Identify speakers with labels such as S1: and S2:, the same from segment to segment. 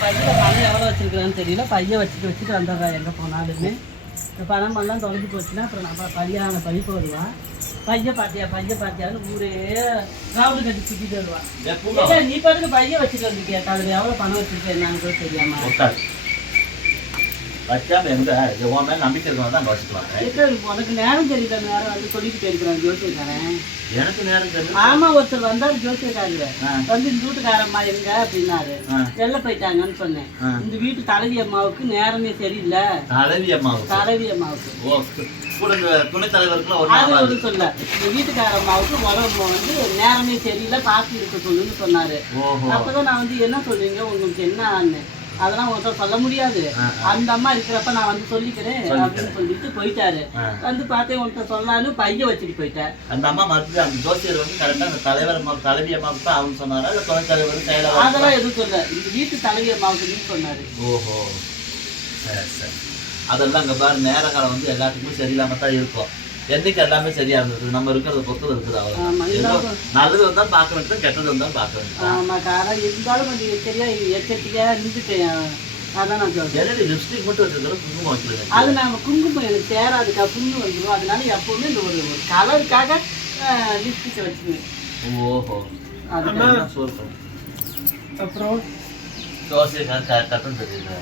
S1: பையன் பணம் எவ்வளோ வச்சிருக்கிறான்னு தெரியல. பையன் வச்சுட்டு வச்சுட்டு வந்துடுறேன் எங்கே போனாலுமே. இந்த பணம் எல்லாம் தொலைஞ்சு போச்சுன்னா அப்புறம் நம்ம பையன் படிப்பு வருவான் பையன் பாத்தியா பையன் பாத்தியான்னு ஊரே ரவுண்டு கட்டி சுற்றிட்டு வருவான் நீ பாட்டுக்கு பையன் வச்சுட்டு வந்துருக்கியா அதில் எவ்வளோ பணம் வச்சிருக்கேன் என்னன்னு கூட தெரியாம.
S2: உட்காரு. வைக்காம இது உன் மேல நம்பிக்கை இருக்கவங்க தான்
S1: இருக்கு? உனக்கு நேரம் தெரியல நேரம் வந்து சொல்லிட்டு போயிருக்கிறான் ஜோசியக்காரன்.
S2: எனக்கு நேரம் தெரியும்
S1: ஆமா ஒருத்தர் வந்தார் ஜோசியக்காரர். வந்து இந்த வீட்டுக்காரம்மா இருங்க அப்படின்னாரு. வெளில போயிட்டாங்கன்னு சொன்னேன். இந்த வீட்டு தலைவி அம்மாவுக்கு நேரமே சரியில்லை
S2: தலைவி அம்மாவுக்கு?
S1: தலைவி அம்மாவுக்கு.
S2: துணைத் தலைவருக்குலாம்
S1: சொல்ல இந்த வீட்டுக்கார அம்மாவுக்கு உடம்பு வந்து நேரமே சரியில்லை பார்த்து இருக்க சொல்லுன்னு சொன்னாரு. அப்பதான் நான் வந்து என்ன சொல்றீங்க? உங்களுக்கு என்ன அதெல்லாம் உங்கள்கிட்ட சொல்ல முடியாது. அந்த அம்மா இருக்கிறப்ப நான் வந்து சொல்லிக்கிறேன் அப்படின்னு சொல்லிட்டு போயிட்டாரு. வந்து பார்த்தேன் உன்கிட்ட சொல்லான்னு பைய வச்சுட்டு போயிட்டேன்
S2: அந்த அம்மா மறுபடியும் அந்த ஜோசியர் வந்து கரெக்டா அந்த தலைவர் அம்மா தலைவி அம்மாவுக்கு தான் அவங்க சொன்னாரா? இல்ல துணைத் தலைவர் செயலாளர்
S1: அதெல்லாம் எதுவும் சொல்ல இந்த வீட்டு தலைவி அம்மாவுக்கு நீ சொன்னாரு.
S2: ஓஹோ. சரி சரி. அதெல்லாம் அங்க பாரு நேர காலம் வந்து எல்லாத்துக்குமே சரியில்லாம தான் இருக்கும். என்னைக்கு எல்லாமே சரியா இருந்தது? நம்ம இருக்கிறத பொறுத்து இருக்குது
S1: இருந்தாலும்
S2: நல்லது வந்தாலும் பார்க்க வேண்டியது கெட்டது வந்தாலும் பார்க்க
S1: இருந்தாலும் கொஞ்சம் எச்சரியா எச்சரிக்கையா இருந்துட்டேன். அதான் நான் சொல்றேன்.
S2: லிப்ஸ்டிக் மட்டும் வச்சிருக்கிற குங்குமம் வைக்கல
S1: அது நம்ம குங்குமம் எனக்கு சேராதுக்கா புண்ணு வந்துடும் அதனால எப்பவுமே இந்த ஒரு ஒரு கலருக்காக லிப்ஸ்டிக்கை வச்சுக்குவேன்.
S2: ஓஹோ.
S1: அது
S2: என்ன சொல்றோம்
S3: அப்புறம்?
S2: தோசை கட்டம் தெரியுது.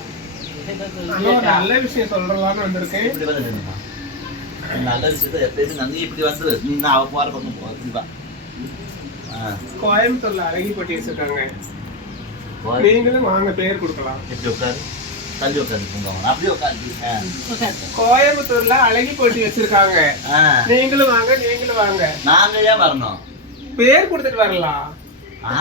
S3: நல்ல விஷயம் சொல்றலாம்னு வந்திருக்கேன்.
S2: நல்ல விஷயத்த எப்பயுமே நான் நீ இப்படி வந்து நீ நான் அவ போற பக்கம் போ இப்படி வா ஆ,
S3: கோயம்புத்தூர்ல அழகி போட்டி வச்சிருக்காங்க நீங்களும் வாங்க பேர் கொடுக்கலாம்
S2: இப்படி உட்காரு தள்ளி உட்காரு பூங்கவன் அப்படியே உட்காரு ஆ.
S3: கோயம்புத்தூர்ல அழகி போட்டி வச்சிருக்காங்க நீங்களும் வாங்க நீங்களும் வாங்க
S2: நாங்க ஏன் வரணும்
S3: பேர் கொடுத்துட்டு வரலாம்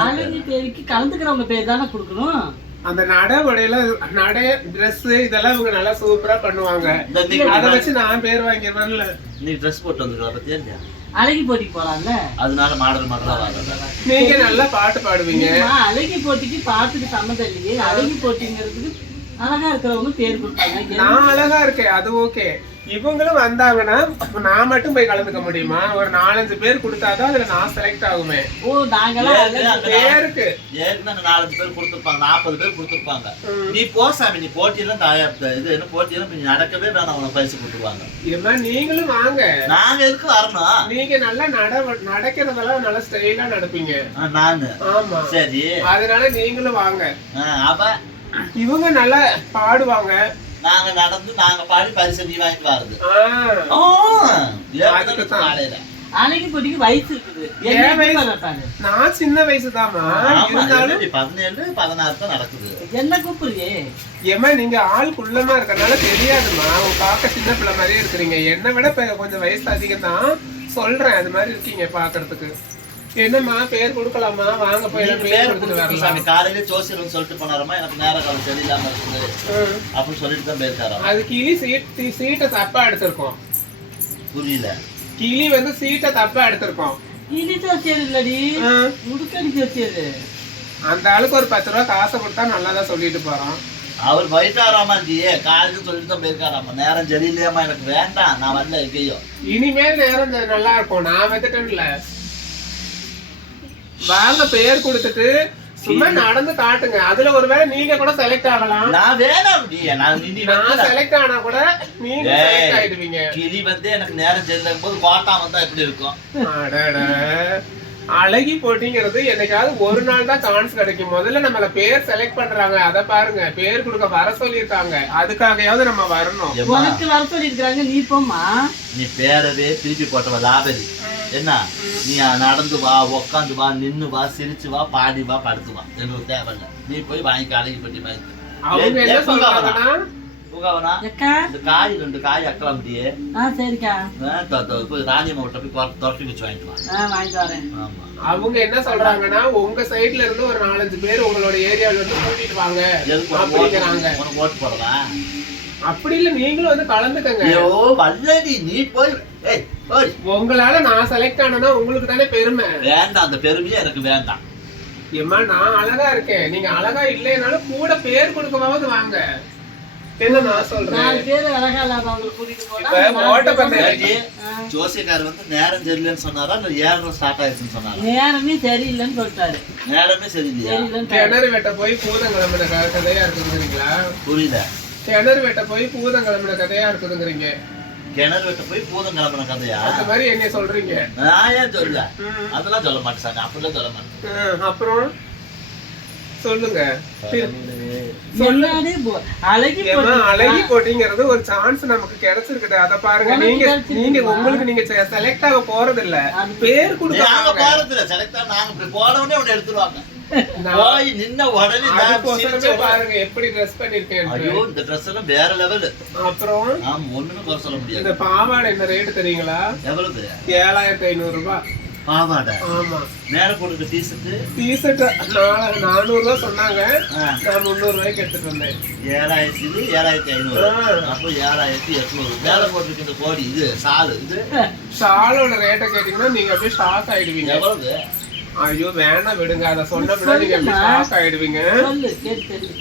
S1: அழகி பேருக்கு கலந்துக்கிறவங்க பேர் தானே கொடுக்கணும்
S3: அந்த நடைமுறையில நடை Dress இதெல்லாம் இவங்க நல்லா சூப்பரா பண்ணுவாங்க. அதை வச்சு நான் பேர் வாங்கிடுவேன்ல
S2: நீ ட்ரெஸ் போட்டு வந்துருக்கா பத்தியா இல்லையா?
S1: அழகி போட்டிக்கு போலாம்ல?
S2: அதனால மாடல் மாடலா வர
S3: நீங்க நல்லா பாட்டு பாடுவீங்க.
S1: ஆமா, அழகி போட்டிக்கு பாட்டுக்கு சம்மந்தம் இல்லையே. அழகி போட்டிங்கிறதுக்கு அழகா இருக்கிறவங்க பேர் என்ன-
S3: நான் அழகா இருக்கேன் அது ஓகே. இவங்களும் வந்தாங்கன்னா நான் மட்டும் போய் கலந்துக்க முடியுமா? ஒரு நாலஞ்சு பேர் கொடுத்தாதான் அதுல நான் செலக்ட் ஆகுமே.
S1: ஓ நாங்களாம்
S3: பேருக்கு.
S2: ஏற்கனவே நாலஞ்சு பேர் கொடுத்துருப்பாங்க நாற்பது பேர் கொடுத்துருப்பாங்க. நீ போ சாமி நீ போட்டியெல்லாம் தாயா இது என்ன போட்டியெல்லாம் நீ நடக்கவே வேணாம் உனக்கு பரிசு கொடுத்துருவாங்க.
S3: ஏம்மா நீங்களும் வாங்க.
S2: நாங்க எதுக்கு வரணும்?
S3: நீங்க நல்லா நட நடக்கிறதெல்லாம் நல்லா ஸ்டைலா நடப்பீங்க.
S2: ஆ, நானு
S3: ஆமா.
S2: சரி.
S3: அதனால நீங்களும் வாங்க.
S2: அப்ப
S3: இவங்க நல்லா பாடுவாங்க.
S2: நாங்க நடந்து நாங்க பாடி பரிசு நீ வாங்கிட்டு வருது. காலையில?
S1: அழகி போட்டிக்கு வயசு இருக்குது.
S3: வயசு? நான் சின்ன வயசுதாம்மா.
S2: ஆமா,
S3: இருந்தாலும்
S2: பதினேழு பதினாறு தான் நடக்குது.
S1: என்ன கூப்பிடுறியே
S3: ஏம்மா நீங்க ஆள் குள்ளமா இருக்கறனால தெரியாதும்மா. உங்க பார்க்க சின்ன பிள்ளை மாதிரியே இருக்கிறீங்க. என்னை விட இப்ப கொஞ்சம் வயசு அதிகம் தான் சொல்றேன் அது மாதிரி இருக்கீங்க பாக்குறதுக்கு. என்னம்மா பேர் கொடுக்கலாமா? வாங்க போய் பேர் கொடுத்துட்டு
S2: சாமி. காலையில ஜோசியர் சொல்லிட்டு போனாரமா எனக்கு நேர காலம் சரியில்லாம இருக்குது. அப்படின்னு சொல்லிட்டு தான் போயிருக்காராம்
S3: அது கிளி சீட் சீட்டை தப்பா எடுத்திருக்கோம்.
S2: புரியல.
S3: கிளி வந்து சீட்டை தப்பா எடுத்திருக்கோம்.
S1: இடி ஜோசியர் இல்லடி. முடுக்கடி ஜோசியர்.
S3: அந்த ஆளுக்கு ஒரு பத்து ரூபா காசை கொடுத்தா நல்லதா சொல்லிட்டு போறோம்
S2: அவர் போயிட்டாராமா இல்லையே காலையில சொல்லிட்டு தான் போயிருக்காராமா நேரம் சரியில்லையாமா எனக்கு வேண்டாம். நான் வரல எங்கேயும்
S3: இனிமேல் நேரம் நல்லா இருக்கும். நான் வந்துட்டேன்ல. வாங்க பேர் கொடுத்துட்டு சும்மா நடந்து காட்டுங்க. அதுல ஒருவேளை நீங்க கூட செலக்ட் ஆகலாம்.
S2: நான் வேணாம் நீ நான்
S3: செலக்ட் ஆனா கூட நீங்க. செலக்ட் ஆயிடுவீங்க.
S2: கிளி வந்து எனக்கு நேரம் சரியில்லைங்கும் போது கோட்டா வந்தா எப்படி இருக்கும்?
S3: அடட. அழகி போட்டிங்கிறது என்னைக்காவது ஒரு நாள் தான் சான்ஸ் கிடைக்கும். முதல்ல நம்மள பேர் செலக்ட் பண்றாங்க. அத பாருங்க. பேர் கொடுக்க வர சொல்லியிருக்காங்க. அதுக்காகயாவது நம்ம வரணும்.
S1: உனக்கு வர சொல்லியிருக்கிறாங்க. நீ போம்மா.
S2: நீ பேரவே திருப்பி போட்டவ லாபரி என்ன? நீ நடந்து வா உக்காந்து வா நின்னு வா சிரிச்சு வா பாடி வா படுத்து வா. எனக்கு தேவையில்ல. நீ போய் வாங்கி அழகி பட்டி வாங்கி காய் ரெண்டு காய் அக்கலாம்
S1: ஆ சரிக்கா.
S2: விட்ட போய் துரத்தி வச்சு வாங்கிட்டு
S1: வரேன்.
S3: அவங்க என்ன சொல்றாங்கன்னா உங்க சைடுல இருந்து ஒரு நாலஞ்சு பேர் உங்களோட ஏரியால இருந்து கூட்டிட்டு வாங்க.
S2: உனக்கு ஓட்டு போடலாம்
S3: அப்படி இல்ல நீங்களும் வந்து கலந்துக்கங்க.
S2: ஐயோ வல்லடி நீ போய் ஏய் போய்
S3: உங்களால நான் செலக்ட் ஆனனா உங்களுக்கு தானே பெருமை.
S2: வேண்டாம் அந்த பெருமையே எனக்கு வேண்டாம்.
S3: ஏம்மா நான் அழகா இருக்கேன். நீங்க அழகா இல்லைனாலும் கூட பேர் கொடுக்கவாவது வாங்க. என்ன நான் சொல்றேன்.
S2: ஜோசியக்காரர் வந்து நேரம் சரியில்லைன்னு சொன்னாரா இல்ல ஏழரை ஸ்டார்ட் ஆயிடுச்சுன்னு சொன்னாரா?
S1: நேரமே சரியில்லைன்னு சொல்லிட்டாரு.
S2: நேரமே சரியில்லையா?
S3: கிணறு வெட்ட போய் பூதம் கிளம்பின க- கதையா இருக்குதுங்கிறீங்களா
S2: புரியல.
S3: கிணறு வெட்ட போய் பூதம் கிளம்பின கதையா இருக்குதுங்கிறீங்க.
S2: கிணறு வெட்ட போய் பூதம் கிளம்பின கதையா?
S3: அந்த மாதிரி என்ன சொல்றீங்க.
S2: நான் ஏன் சொல்ல. அதெல்லாம் சொல்ல மாட்டேன் சாமி. அப்படிலாம் சொல்ல மாட்டேன்.
S3: அப்புறம் சொல்லுங்க.
S1: அழகி
S3: போட்டிங்கிறது ஒரு சான்ஸ் நமக்கு கிடைச்சிருக்குது. அத பாருங்க. நீங்க? நீங்க உங்களுக்கு நீங்க செலக்ட் ஆக போறது இல்ல பேர்
S2: நாங்க
S3: கொடுக்க
S2: போறது இல்ல செலக்டா நாங்க இப்படி போன உடனே எடுத்துருவாங்க. போய் நின்ன உடனே
S3: பாருங்க எப்படி ட்ரெஸ் பண்ணிருக்கேன்
S2: ஐயோ இந்த ட்ரெஸ் எல்லாம் வேற லெவல்
S3: அப்புறம்?
S2: ஆமா ஒண்ணுமே குறை சொல்ல முடியாது.
S3: இந்த பாவாடை என்ன ரேட் தெரியுங்களா?
S2: எவ்வளவு
S3: ஏழாயிரத்தி ஐநூறு ரூபாய்
S2: பாவாடை.
S3: ஆமா.
S2: மேல போட்டுக்க டீஷர்ட்
S3: டிஷர்ட் நானூறு ரூபாய் சொன்னாங்க. நான் முந்நூறு ரூபாய்க்கு எடுத்துட்டு வந்தேன்.
S2: ஏழாயிரத்தி இது ஏழாயிரத்தி ஐநூறு. அப்போ ஏழாயிரத்தி எட்நூறு. மேல போட்டுருக்க இந்த கோடி இது சாலு இது.
S3: ஷாலோட ரேட்டை கேட்டீங்கன்னா நீங்க அப்படியே ஷாக் ஆயிடுவீங்க.
S2: எவ்வளவு?
S3: ஐயோ வேணாம் விடுங்க. அதை சொன்னப்படினா நீங்க ஷாக் ஆயிடுவீங்க?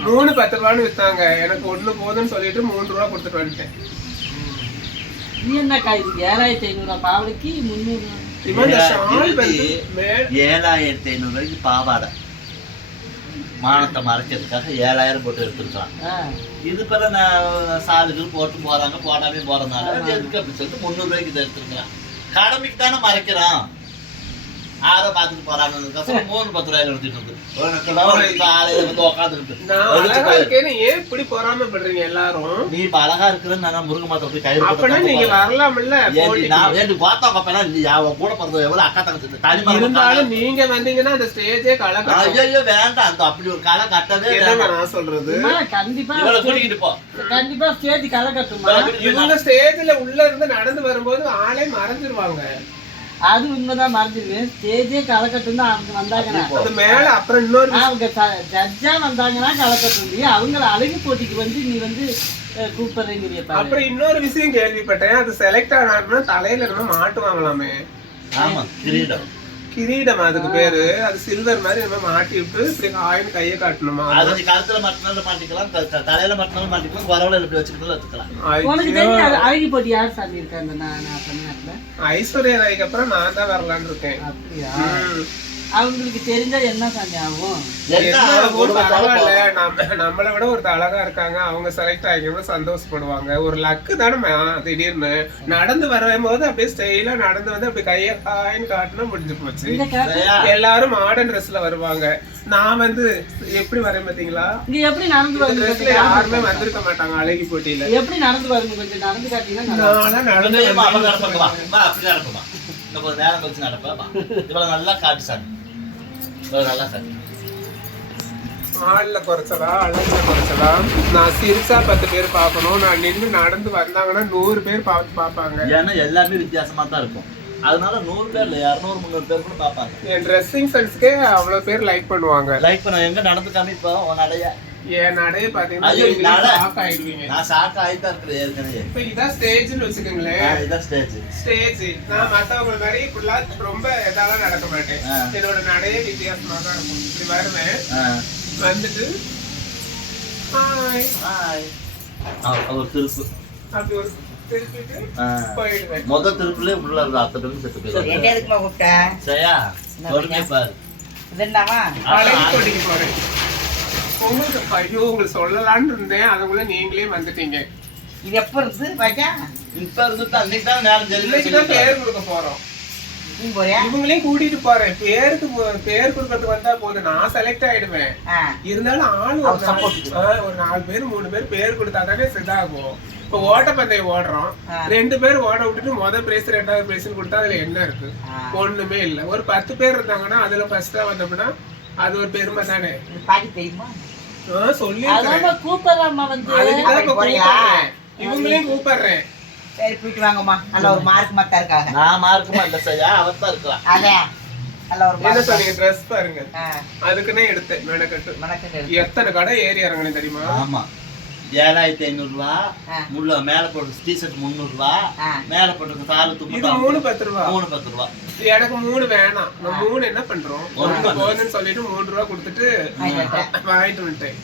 S3: மூணு பத்து ரூபான்னு வித்தாங்க. எனக்கு ஒண்ணு போதுன்னு சொல்லிட்டு மூணு ரூபா கொடுத்துட்டு வந்துட்டேன்.
S1: நீ என்னக்கா இது ஏழாயிரத்தி ஐநூறு பாவடைக்கு முந்நூறு?
S2: ஏழாயிரத்தி ஐநூறு ரூபாய்க்கு பாவாடை. மானத்தை மறைக்கிறதுக்காக ஏழாயிரம் போட்டு எடுத்துருக்கான்
S1: ஆ.
S2: இது பிற நான் சாலுகள் போட்டு போறாங்க போடாமே போறதுனால. எதுக்கு அப்படி சொல்லிட்டு முந்நூறு ரூபாய்க்கு இதை எடுத்துருக்கான் கடமைக்கு தானே மறைக்கிறான். ஆரோ பார்த்துட்டு போறாங்க மூணு பத்து ரூபாயில எடுத்துட்டு வந்து உட்காந்துக்கிட்டு
S3: இருக்கேன்னு ஏன் இப்படி பொறாமைப்படுறீங்க எல்லாரும்
S2: நீ இப்ப அழகா இருக்கிறன்னு நான் முருங்க மாத்த போய் கயிறு
S3: அப்பனா நீங்க.
S2: நான் பார்த்தா இல்லையா அவன் கூட பிறந்த எவ்வளவு அக்கா தங்கச்சி
S3: இருந்தாலும் நீங்க வந்தீங்கன்னா அந்த ஸ்டேஜே கலக்க
S2: ஐயோ வேண்டாம் அந்த அப்படி ஒரு களை கட்டவே
S3: நான் சொல்றது
S1: கண்டிப்பா
S2: போ
S1: கண்டிப்பா ஸ்டேஜ் கலை கட்டுமா
S3: இவங்க ஸ்டேஜ்ல உள்ள இருந்து நடந்து வரும்போது ஆளே மறைஞ்சிருவாங்க
S1: அது உண்மைதான் மறந்துருக்கு ஸ்டேஜே களை கட்டும் தான் அவங்க வந்தாங்கன்னா
S3: அது மேல அப்புறம் இன்னொரு
S1: அவங்க ஜட்ஜா வந்தாங்கன்னா களை கட்டும் அவங்கள அழகு போட்டிக்கு வந்து நீ வந்து பாரு.
S3: அப்புறம் இன்னொரு விஷயம் கேள்விப்பட்டேன். அது செலக்ட் ஆனாருன்னா தலையில என்ன மாட்டுவாங்களாமே
S2: ஆமா கிரீடம்.
S3: கிரீடம் அதுக்கு பேரு. அது சில்வர் மாதிரி நம்ம மாட்டி விட்டு இப்படி ஆயின் கையை காட்டணுமா?
S2: அது நீ கழுத்துல மாட்டினாலும் மாட்டிக்கலாம். த- தலையில மாட்டினாலும் மாட்டிக்கலாம். குறவல இப்படி வச்சுக்கிட்டாலும் வச்சுக்கலாம்
S1: உனக்கு. தெரியும் அது அழகி போட்டி யார் சாமி இருக்கா அந்த நான் நான் தமிழ்நாட்டுல
S3: ஐஸ்வர்யா ராய்க்கு அப்புறம் நான் தான் வரலான்னு இருக்கேன்.
S1: அப்படியா?
S3: ம்.
S1: அவங்களுக்கு தெரிஞ்சா என்ன சாமி ஆகும்?
S3: நம்மளை விட ஒரு அழகா இருக்காங்க. அவங்க செலக்ட் ஆகிக்கணும் சந்தோஷப்படுவாங்க. ஒரு லக்கு தானே திடீர்னு நடந்து வரும்போது அப்படியே ஸ்டைலா நடந்து வந்து அப்படி கையை காயின்னு காட்டினா முடிஞ்சு போச்சு? எல்லாரும் மாடர்ன் ட்ரெஸ்ல வருவாங்க. நான் வந்து எப்படி வரேன் பாத்தீங்களா
S1: இங்க எப்படி நடந்து
S3: யாருமே வந்திருக்க மாட்டாங்க அழகி போட்டியில.
S1: எப்படி நடந்து வரணும் கொஞ்சம் நடந்து காட்டீங்கன்னா
S3: நடந்து
S2: கொஞ்சம் அப்படி நடப்பா வா அப்படி நடப்பா இன்னும் கொஞ்சம் நேரம் கழிச்சு நடப்பா இவ்வளவு நல்லா காட்டு சாமி. நல்லா சாமி
S3: ஆள்ல குறைச்சலா அழகுல குறைச்சலா? நான் சிரிச்சா பத்து பேர் பார்க்கணும். நான் நின்று நடந்து வந்தாங்கன்னா நூறு பேர் பார்த்து பார்ப்பாங்க.
S2: ஏன்னா எல்லாமே வித்தியாசமா தான் இருக்கும். அதனால நூறு பேர் இல்ல இரநூறு முந்நூறு பேர் கூட பார்ப்பாங்க.
S3: என் ட்ரெஸ்ஸிங் சென்ஸ்க்கே அவ்வளவு பேர் லைக் பண்ணுவாங்க.
S2: லைக் பண்ண எங்க நடந்து காமிப்போ உன் நடைய?
S3: என் நடைய
S2: நட.
S3: shock ஆயிடுவீங்க.
S2: நான் ஷாக் ஆயிட்டா இருக்கிறேன் ஏற்கனவே.
S3: இப்ப இதான் ஸ்டேஜ்னு வச்சுக்கோங்களேன்.
S2: இதான் ஸ்டேஜ்
S3: ஸ்டேஜ் நான் மத்தவங்க மாதிரி இப்படிலாம் ரொம்ப இதாலாம் நடக்க மாட்டேன். என்னோட நடையே வித்தியாசமா தான் இருக்கும். இப்படி வருவேன். வந்துட்டு ஹாய்
S2: ஹாய் அவர் திருப்பு.
S3: அப்படி ஒரு
S2: முத திருப்புல உள்ள இருந்த அத்தனை பேரும் செத்து போயிடும்
S4: என்ன எதுக்குமா
S2: சரியா பாரு.
S4: என்னவா
S3: உங்களுக்கு ஐயோ உங்களுக்கு சொல்லலாம்னு இருந்தேன். அதுக்குள்ள நீங்களே வந்துட்டீங்க.
S4: இது எப்ப இருந்து பாச்சா
S2: இப்ப இருந்துட்டு அன்னைக்கு தான் நேரம்
S3: பேர் கொடுக்க போறோம். இவங்களையும் கூட்டிட்டு போறேன் பேருக்கு பேர் கொடுக்கறதுக்கு வந்தா போதும். நான் செலக்ட் ஆயிடுவேன்.
S4: ஆ.
S3: இருந்தாலும் ஆள் ஒரு நாலு- ஆ, ஒரு நாலு பேர் மூணு பேர் பேர் கொடுத்தா தானே இதாகும். இப்போ ஓட்டப்பந்தயம் ஓடுறோம். ரெண்டு பேர் ஓட விட்டுட்டு முத பிரைஸ் ரெண்டாவது பிரைஸ் கொடுத்தா அதுல என்ன இருக்கு. ஒண்ணுமே இல்ல. ஒரு பத்து பேர் இருந்தாங்கன்னா அதுல ஃபர்ஸ்டா வந்தோம்னா அது ஒரு பெருமை தானே. சொல்லி? கூப்பிடுறேன். இவங்களையும் கூப்பிடுறேன்.
S4: சரி போயிட்டு வாங்கம்மா. நல்ல ஒரு மார்க் மத்தா இருக்காங்க.
S2: நான் மார்க்குமா இல்ல சரியா அவன் தான் இருக்கலாம்
S4: அதே நல்ல ஒரு
S3: என்ன
S4: மார்க்
S3: சொன்னீங்க ட்ரெஸ் பாருங்க. அதுக்குன்னே எடுத்தேன் மெனக்கட்டு. எத்தனை கடை ஏறி இறங்கினேன் தெரியுமா?
S2: ஆமா. ஏழாயிரத்தி ஐநூறு ரூபா
S4: ஆ.
S2: முள்ள மேல போட்டு டிஷர்ட் முந்நூறு ரூபா
S4: ஆ.
S2: மேல போட்டு தாலு துப்பு
S3: மூணு பத்து ரூபா
S2: மூணு பத்து ரூபா
S3: எனக்கு மூணு வேணாம். நான் மூணு என்ன பண்றோம்? போதுன்னு சொல்லிட்டு மூணு ரூபா கொடுத்துட்டு
S4: வாங்கிட்டு
S3: வந்துட்டேன்.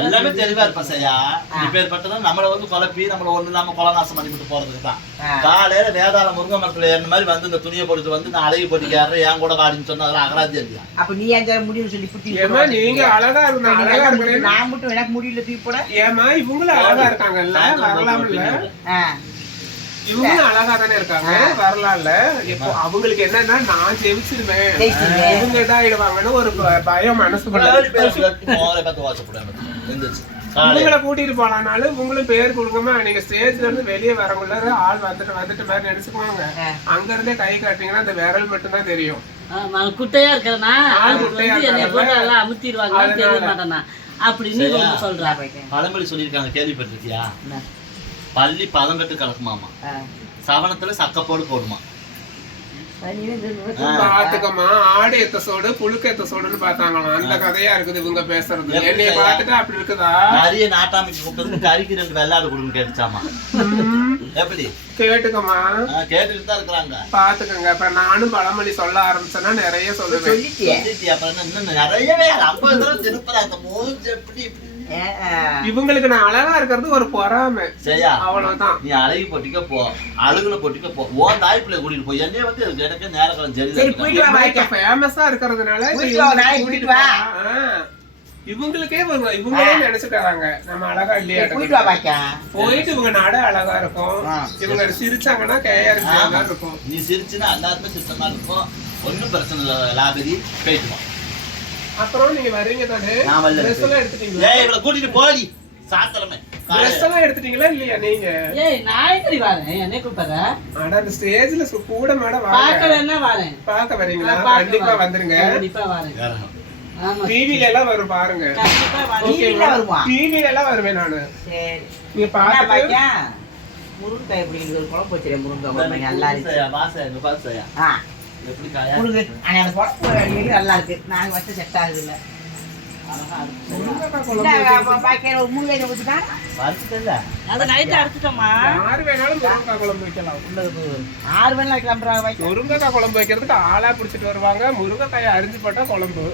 S2: எல்லாமே தெளிவா இருப்பா செய்யா இப்பேற்பட்டதா நம்மள வந்து குழப்பி நம்மள ஒண்ணு இல்லாம கொலநாசம் பண்ணிவிட்டு போறதுக்கு தான். காலையில வேதாள முருங்கை மரத்துல ஏறின மாதிரி வந்து இந்த துணியை போட்டு வந்து நான் அழகி போட்டிக்காரன் என் கூட வாடின்னு சொன்னா அதெல்லாம் அகராஜி இல்லையா
S4: அப்ப நீ அஞ்சு முடிவு சொல்லி புத்தி
S3: ஏமா நீங்க அழகா இருந்தா அழகா இருக்கிறேன்
S4: நான் மட்டும் எனக்கு முடியல தூக்கி போட?
S3: ஏமா இவங்களும் அழகா இருக்காங்கல்ல. இவங்களும் அழகா தானே இருக்காங்க? வரலாம்ல இப்போ அவங்களுக்கு என்னன்னா நான் ஜெயிச்சிருவேன். இவங்க இதாயிடுவாங்கன்னு ஒரு பயம் மனசுக்குள்ள
S2: காலையில
S3: இவங்கள கூட்டிட்டு போனாலும் இவங்களும் பேர் கொடுக்காம நீங்க ஸ்டேஜ்ல இருந்து வெளியே வரக்குள்ள ஆள் வந்துட்டு வந்துட்டு மாதிரி நினைச்சுக்குவாங்க. அங்க இருந்தே கை காட்டிங்கன்னா அந்த விரல் மட்டும் தான் தெரியும்
S1: குட்டையா இருக்கிறனா? என்னை போட்டு எல்லாம் அமுத்திடுவாங்க தெரிய. மாட்டேனா. அப்படின்னு
S2: சரியா?
S1: ரொம்ப சொல்றா.
S2: பழமொழி சொல்லியிருக்காங்க கேள்விப்பட்டிருக்கியா? பள்ளி பதங்கட்டு கலக்குமாமா.
S4: ஆ.
S2: சவனத்துல சக்கப்போடு போடுமா.
S3: பாத்துக்கம்மா ஆடு எத்த சோடு புழுக்க எத்த சோடுன்னு பார்த்தாங்களாம். அந்த கதையா இருக்குது இவங்க பேசுறது. என்னைய? பார்த்துட்டு அப்படி இருக்குதா?
S2: நிறைய நாட்டாமைக்கு கூப்பிட்டு கறிக்கு ரெண்டு வெள்ளாடு கேட்டுச்சாமா. எப்படி?
S3: கேட்டுக்கம்மா.
S2: ஆ, கேட்டுட்டு தான் இருக்கிறாங்க.
S3: பாத்துக்கங்க. இப்ப நானும் பழமொழி சொல்ல ஆரம்பிச்சேன்னா நிறைய சொல்லுவேன்.
S2: அப்புறம் இன்னும் நிறையவே ஐம்பது தடவை திருப்புற அந்த மூஞ்சி எப்படி இப்படி.
S3: இவங்களுக்கு நான் அழகா இருக்கிறது ஒரு பொறாமை.
S2: சரியா?
S3: அவ்வளவுதான்.
S2: நீ அழகி போட்டிக்க போ அழுகுல போட்டிக்க போ. உன் தாய்ப்பிள்ளை கூட்டிட்டு போ. என்னைய வந்து எனக்கு நேர காலம்
S4: சரி
S3: ஃபேமஸா இருக்கிறதுனால
S4: கூட்டிட்டு வா,
S3: இவங்களுக்கு இவங்களே நினைச்சுக்கிறாங்க நம்ம அழகா இல்லையா
S4: போயிட்டு வா பாய்க்கா
S3: போயிட்டு இவங்க நட அழகா இருக்கும். இவங்க சிரிச்சாங்கன்னா
S2: ஆமா.
S3: இருக்கும்.
S2: நீ சிரிச்சுன்னா எல்லாருமே சிரிச்ச மாதிரி இருக்கும். ஒன்றும் பிரச்சனை இல்லை லாபரி போயிட்டு
S3: அப்புறம் நீங்க வர்றீங்க தானே?
S2: நான் வரல.
S3: ட்ரெஸ் எல்லாம் எடுத்துட்டீங்களா?
S2: ஏய் இவளை கூட்டிட்டு போடி. சாத்திரமே
S3: ட்ரெஸ் எல்லாம் எடுத்துட்டீங்களா இல்லையா நீங்க?
S1: ஏய் நான் எப்படி வரேன்? என்னை கூப்பிடுற?
S3: ஆனா அந்த ஸ்டேஜ்ல கூட மேடம் வாங்க.
S1: வேணா வரேன்?
S3: பார்க்க வரீங்களா? கண்டிப்பா. வந்துருங்க.
S1: கண்டிப்பா வரேன். ஆமா.
S3: டிவில எல்லாம் வரும் பாருங்க.
S4: டிவில வருமா?
S3: டிவில எல்லாம் வருவேன் நானு.
S4: சரி. எப்படி குழம்பு வச்சிருக்கேன் முருங்கை நல்லா இருக்கு. ஆ.
S2: எப்படி காயா
S4: முருங்கை ஆனா அந்த குழம்பு அடிக்கடி நல்லா இருக்கு. நாங்க வச்ச செட் ஆகுது இல்ல
S3: முருங்கைக்காய் குழம்பு வைக்கிறதுக்கு ஆளா புடிச்சிட்டு வருவாங்க. முருங்கைக்காயை அரிஞ்சு போட்டா குழம்பு.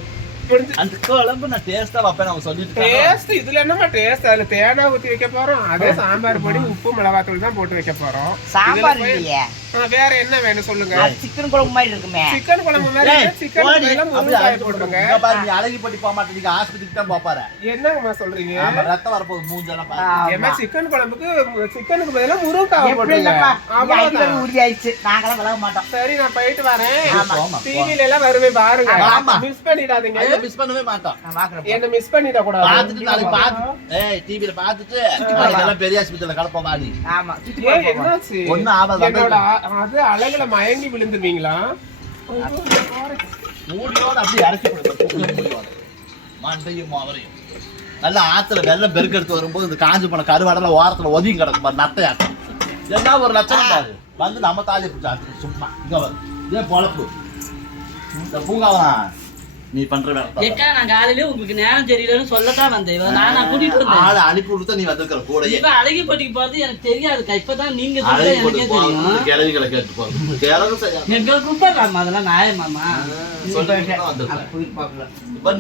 S2: அந்த குழம்பு நான் டேஸ்டா வைப்பேன் அவங்க சொல்லிட்டு.
S3: டேஸ்ட் இதுல என்னமா டேஸ்ட் அதுல தேங்காய் ஊத்தி வைக்க போறோம். அதே சாம்பார் பொடி உப்பு மிளகாத்தூள் தான் போட்டு வைக்க போறோம்.
S4: சாம்பார் இல்லையே.
S3: வேற என்ன வேணும் சொல்லுங்க?
S4: சிக்கன் குழம்பு மாதிரி இருக்குமே.
S3: சிக்கன் குழம்பு மாதிரி சிக்கன்
S2: அழைச்சு
S3: போட்டுருங்க
S2: இங்க பாரு, நீ அழகி போட்டி போக மாட்டேங்க ஆஸ்பத்திரிக்கு தான் போப்பாரு.
S3: என்னங்கம்மா சொல்றீங்க?
S2: ரத்தம் வரப்போகுது மூஞ்செல்லாம் பாரு.
S3: ஏமா சிக்கன் குழம்புக்கு சிக்கனுக்கு பதிலா முருங்கைக்காய் போட்டுருங்க
S4: ஆயிடுச்சு நாங்களாம் விலக மாட்டோம்.
S3: சரி நான் போயிட்டு வரேன். டிவில எல்லாம் வருவேன் பாருங்க.
S2: ஆமா.
S3: மிஸ் பண்ணிடாதீங்க.
S2: Miss பண்ணவே மாட்டோம்.
S3: என்ன மிஸ் பண்ணிட கூடாது
S2: பார்த்துட்டு நாளைக்கு பார்த்து ஏய் டிவில பார்த்துட்டு நாளைக்கு எல்லாம் பெரிய ஆஸ்பத்திரியில கலப்போம் வாடி.
S4: ஆமா பார்ப்போம்.
S3: என்னாச்சு? என்னோட அ- அது அழகுல மயங்கி விழுந்துருவீங்களா?
S2: மூடியோட அப்படியே இறக்கி கொடுக்கும் மண்டையும் அவரையும். நல்லா ஆத்துல வெள்ளம் பெருக்கெடுத்து வரும்போது இந்த காஞ்சு போன கருவாடல ஓரத்துல ஒதுங்கி கிடக்கும் பாரு நட்டையாட்டம். என்ன ஒரு லட்சணம் பாரு. வந்து நம்ம தாலி பிடிச்சி சும்மா. இங்க வரு ஏன் பொழப்பு. இந்த பூங்காவா? நீ பண்ற வேலை.
S1: ஏக்கா நான் காலையில உங்களுக்கு நேரம் தெரியலன்னு சொல்லத்தான் வந்தேன். இவன் நான் நான் கூட்டிட்டு வந்தேன்
S2: ஆளை அனுப்பி விடுத்த நீ வந்திருக்கிற கூடயே.
S1: இப்ப அழகி போட்டிக்கு போறது எனக்கு தெரியாதுக்கா. இப்பதான் நீங்க எனக்கே தெரியும்.
S2: கிழவிகளை கேட்டு போறது கிழவு
S1: எங்க கூப்பிடலாமா? அதெல்லாம் நியாயமாமா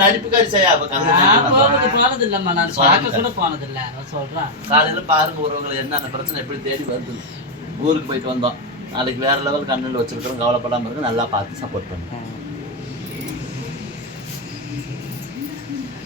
S2: நடிப்புக்காரி செய்யா
S1: போனது போனது இல்லம்மா நான் பார்க்க கூட போனது இல்ல சொல்றேன்
S2: காலையில பாருங்க உறவுகளை என்னென்ன பிரச்சனை எப்படி தேடி வருது. ஊருக்கு போயிட்டு வந்தோம். நாளைக்கு வேற லெவல் கண்ணில் வச்சிருக்கிறோம். கவலைப்படாம இருக்கு. நல்லா பார்த்து சப்போர்ட் பண்ணுங்க.